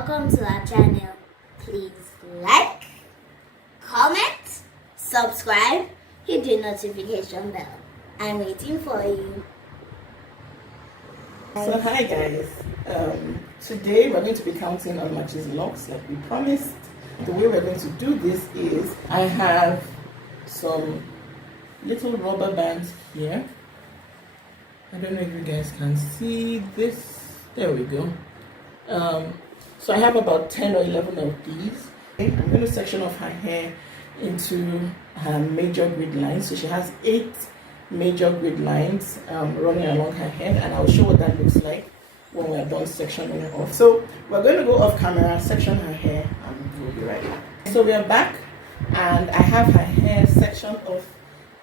welcome to our channel. Please like, comment, subscribe, hit the notification bell. I'm waiting for you. So hi guys, today we're going to be counting on microlocs like we promised. The way we're going to do this is I have some little rubber bands here. I don't know if you guys can see this. There we go. So I have about 10 or 11 of these. I'm going to section off her hair into her major grid lines. So she has 8 major grid lines running along her head, and I'll show what that looks like when we're done sectioning it off. So we're going to go off camera, section her hair, and we'll be right back. So we are back, and I have her hair sectioned off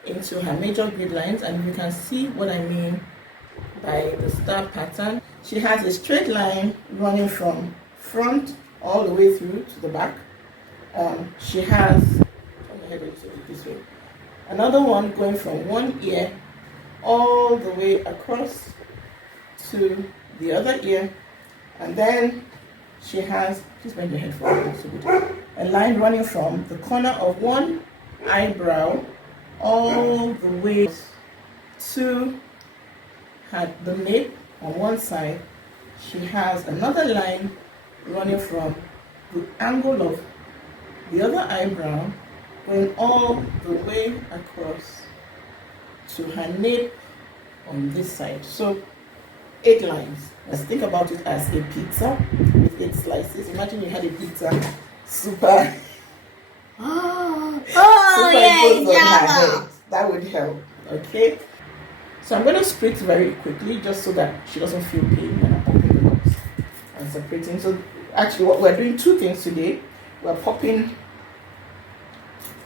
into her major grid lines, and you can see what I mean by the star pattern. She has a straight line running from front all the way through to the back. She has this way. Another one going from one ear all the way across to the other ear, and then she has, please bend your head forward, a line running from the corner of one eyebrow all the way to the nape on one side. She has another line running from the angle of the other eyebrow going all the way across to her nape on this side. So 8 lines. Let's think about it as a pizza with 8 slices. Imagine you had a pizza super yeah, that would help. Okay, so I'm going to split very quickly just so that she doesn't feel pain when I'm popping the locks and separating. So actually what we're doing 2 things today. We're popping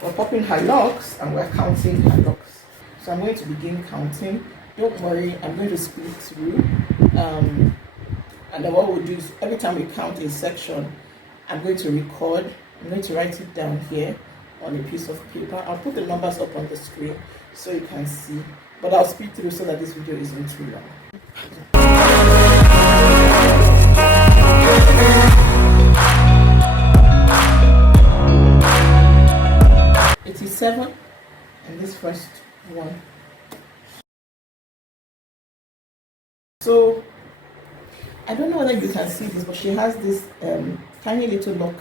her locks and we're counting her locks. So I'm going to begin counting. Don't worry, I'm going to split through. And then what we'll do is every time we count a section, I'm going to record. I'm going to write it down here on a piece of paper. I'll put the numbers up on the screen so you can see. But I'll speed through so that this video isn't too long. 87, and this first one. So I don't know whether you can see this, but she has this tiny little lock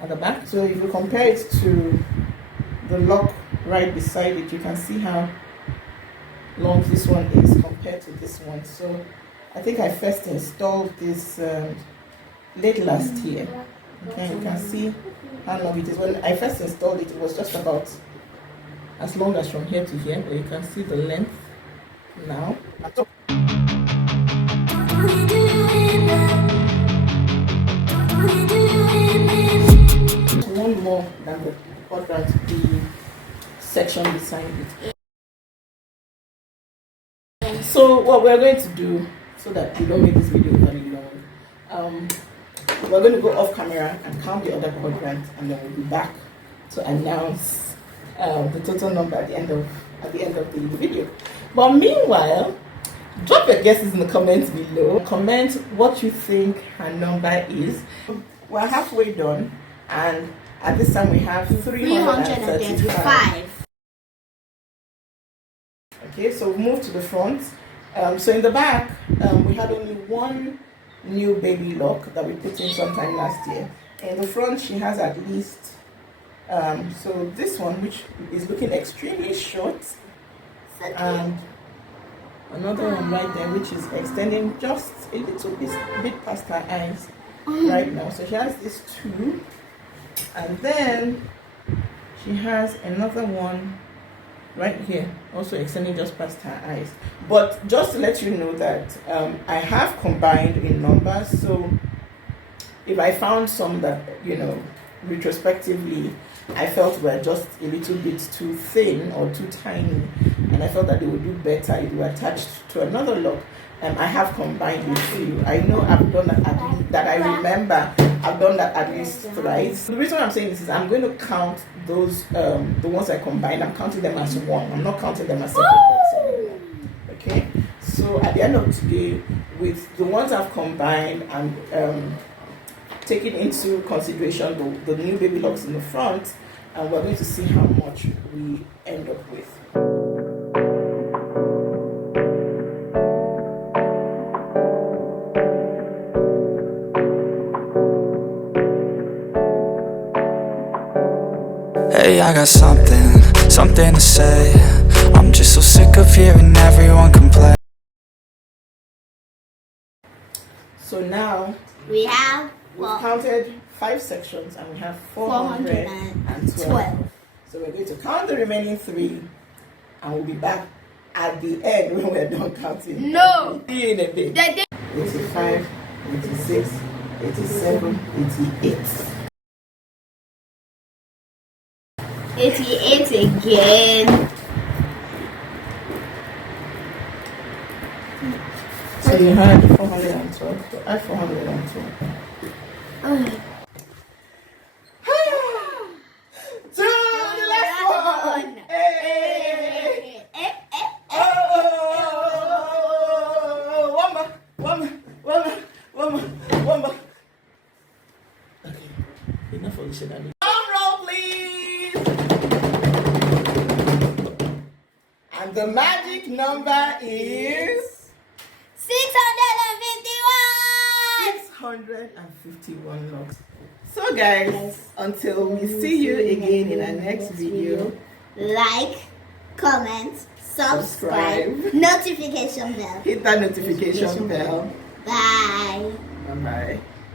at the back. So if you compare it to the lock right beside it, you can see how long this one is compared to this one. So I think I first installed this late last year. Okay, you can see how long it is. When I first installed it, it was just about as long as from here to here, but you can see the length now. One more than the quadrant, the section beside it. So what we're going to do, so that we don't make this video very long, we're going to go off camera and count the other quadrant, and then we'll be back to announce the total number at the end of the video. But meanwhile, drop your guesses in the comments below. Comment what you think her number is. We're halfway done, and at this time we have 335. Okay, so we'll move to the front. So in the back, we had only one new baby lock that we put in sometime last year. In the front, she has at least so this one, which is looking extremely short, and another one right there, which is extending just a little bit past her eyes right now. So she has this 2, and then she has another one right here, also extending just past her eyes. But just to let you know that I have combined in numbers. So if I found some that, you know, retrospectively I felt were just a little bit too thin or too tiny, and I felt that they would do better if they were attached to another lock, I have combined with few. I know I've done that at least, that I remember I've done that at least thrice. The reason I'm saying this is I'm going to count those the ones I combined. I'm counting them as one. I'm not counting them as separate lots anymore. Okay, so at the end of today, with the ones I've combined and taking into consideration the new baby locks in the front, and we're going to see how much we end up with. Hey, I got something to say. I'm just so sick of hearing everyone complain. So now we've counted 5 sections and we have 412. So we're going to count the remaining 3 and we'll be back at the end when we're done counting. No! See you in a bit. 85, 86, 87, 88. 88 again. So you had 412. So add 412. To the last one. Hey. Oh, one more. Okay, enough of the shenanigans. Drum roll, please. And the magic number is 651 logs. So guys, until we see you again in our next video, like, comment, subscribe, notification bell. Hit that notification bell. Bye. Bye bye.